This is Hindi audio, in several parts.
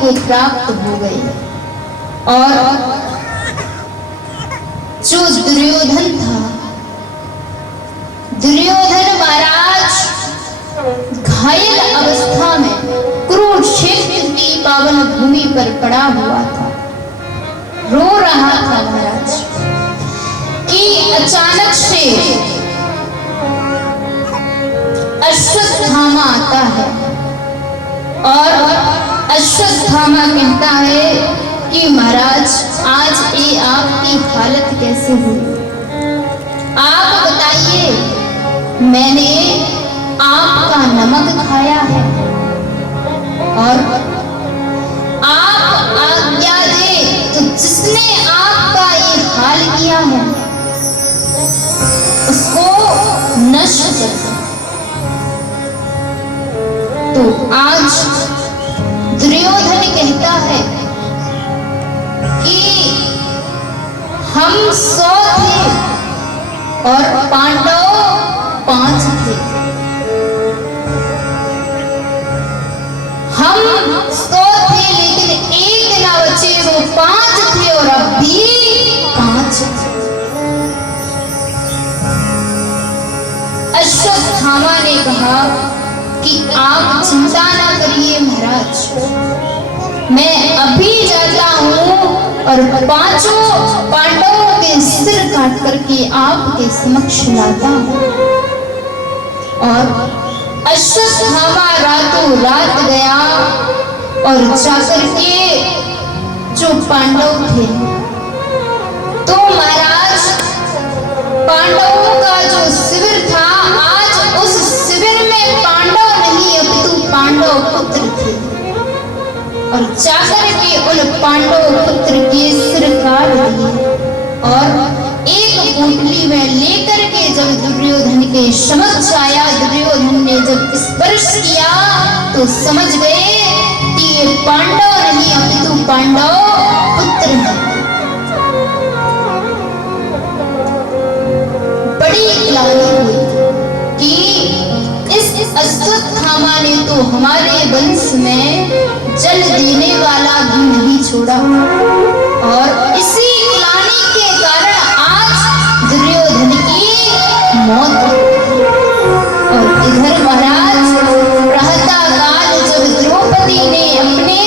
को प्राप्त हो गई। और जो दुर्योधन था, दुर्योधन महाराज घायल अवस्था में कुरुक्षेत्र की पावन भूमि पर पड़ा हुआ था, रो रहा था महाराज कि अचानक से अश्वत्थामा आता है और अश्वत्थामा कहता है कि महाराज आज ये आपकी हालत कैसे हुई, आप बताइए, मैंने आपका नमक खाया है और आप आज्ञा दे तो जिसने आपका ये हाल किया है उसको नष्ट कर दो। तो आज दुर्योधन कहता है कि हम 100 थे और पांडव 5 थे, हम 100 थे लेकिन एक ना बचे, वो 5 थे और अब भी 5 थे। अश्वत्थामा ने कहा कि आप चिंता ना करिए महाराज, मैं अभी जाता हूँ और 5 पांडवों के सिर काट करके आपके समक्ष लाता हूँ। और अश्वत्थामा रातों रात गया और जाकर के जो पांडव थे, तो महाराज पांडवों का जो शिविर था, आज उस शिविर में पांडव नहीं अपितु पांडव पुत्र थे और जाकर के उन पांडव पुत्र के सिर काट दिए और एक पोटली में लेकर के जब दुर्योधन के समक्ष आया, दुर्योधन ने जब स्पर्श किया तो समझ गए कि ये पांडव नहीं अपितु पांडव पुत्र हैं। बड़ी ग्लानि हुई कि इस अश्वत्थामा ने तो हमारे वंश में जल देने वाला भी नहीं छोड़ा और इसी ग्लानि के कारण आज दुर्योधन की मौत हुई। और इधर महाराज प्रातःकाल जब द्रौपदी ने अपने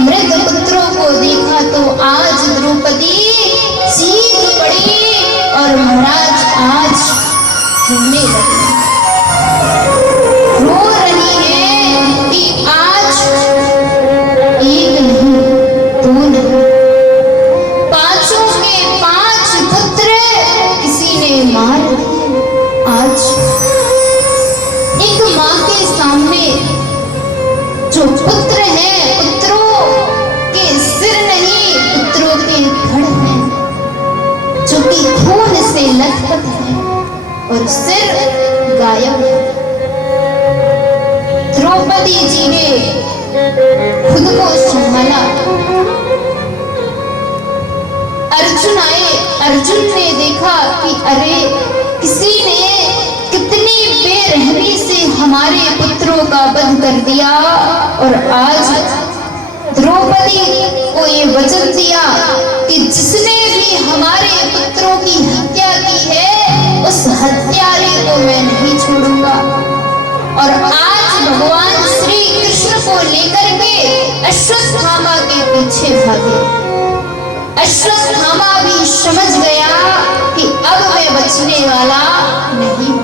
मृत पुत्रों को देखा तो आज द्रौपदी चीख पड़ी और महाराज आज रोने लगी, रो रही है कि आज एक नहीं, 2 नहीं, 5 के 5 पुत्र किसी ने मार दिए। आज एक माँ के सामने जो पुत्र हैं, पुत्रों के सिर नहीं, पुत्रों के धड़ हैं जो कि खून से लथपथ है और सिर गायब है। द्रौपदी जी ने खुद को संभाला। अर्जुन आए, अर्जुन ने देखा कि अरे किसी ने कितनी बेरहमी से हमारे पुत्रों का वध कर दिया और आज द्रौपदी को ये वचन दिया कि जिसने भी हमारे पुत्रों की हत्या की है उस हत्यारे को मैं नहीं छोड़ूंगा। और आज भगवान श्री कृष्ण को लेकर के अश्वत्थामा के पीछे भागे। अश्वत्थामा भी समझ गया कि अब मैं बचने वाला नहीं,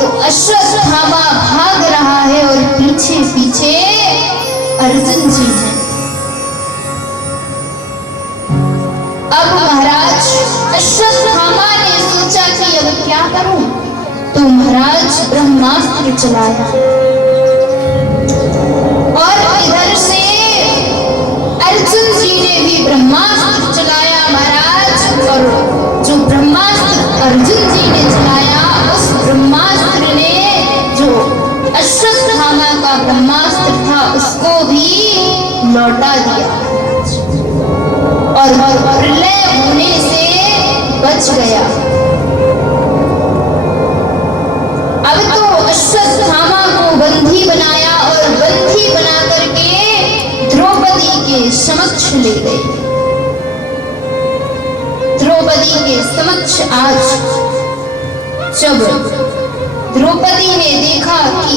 तो अश्वत्थामा भाग रहा है और पीछे पीछे अर्जुन जी हैं। अब महाराज अश्वत्थामा ने सोचा कि अब क्या करूं, तो महाराज ब्रह्मास्त्र चलाया और इधर से अर्जुन जी ने भी ब्रह्मास्त्र चलाया महाराज। और जो ब्रह्मास्त्र अर्जुन जी ने चलाया उस ब्रह्मास्त्र ने जो अश्वत्थामा का ब्रह्मास्त्र था उसको भी लौटा दिया और प्रलय होने से बच गया। अब तो अश्वत्थामा को बंदी बनाया और बंदी बना करके द्रौपदी समक्ष ले गए। द्रौपदी के समक्ष आज जब द्रौपदी ने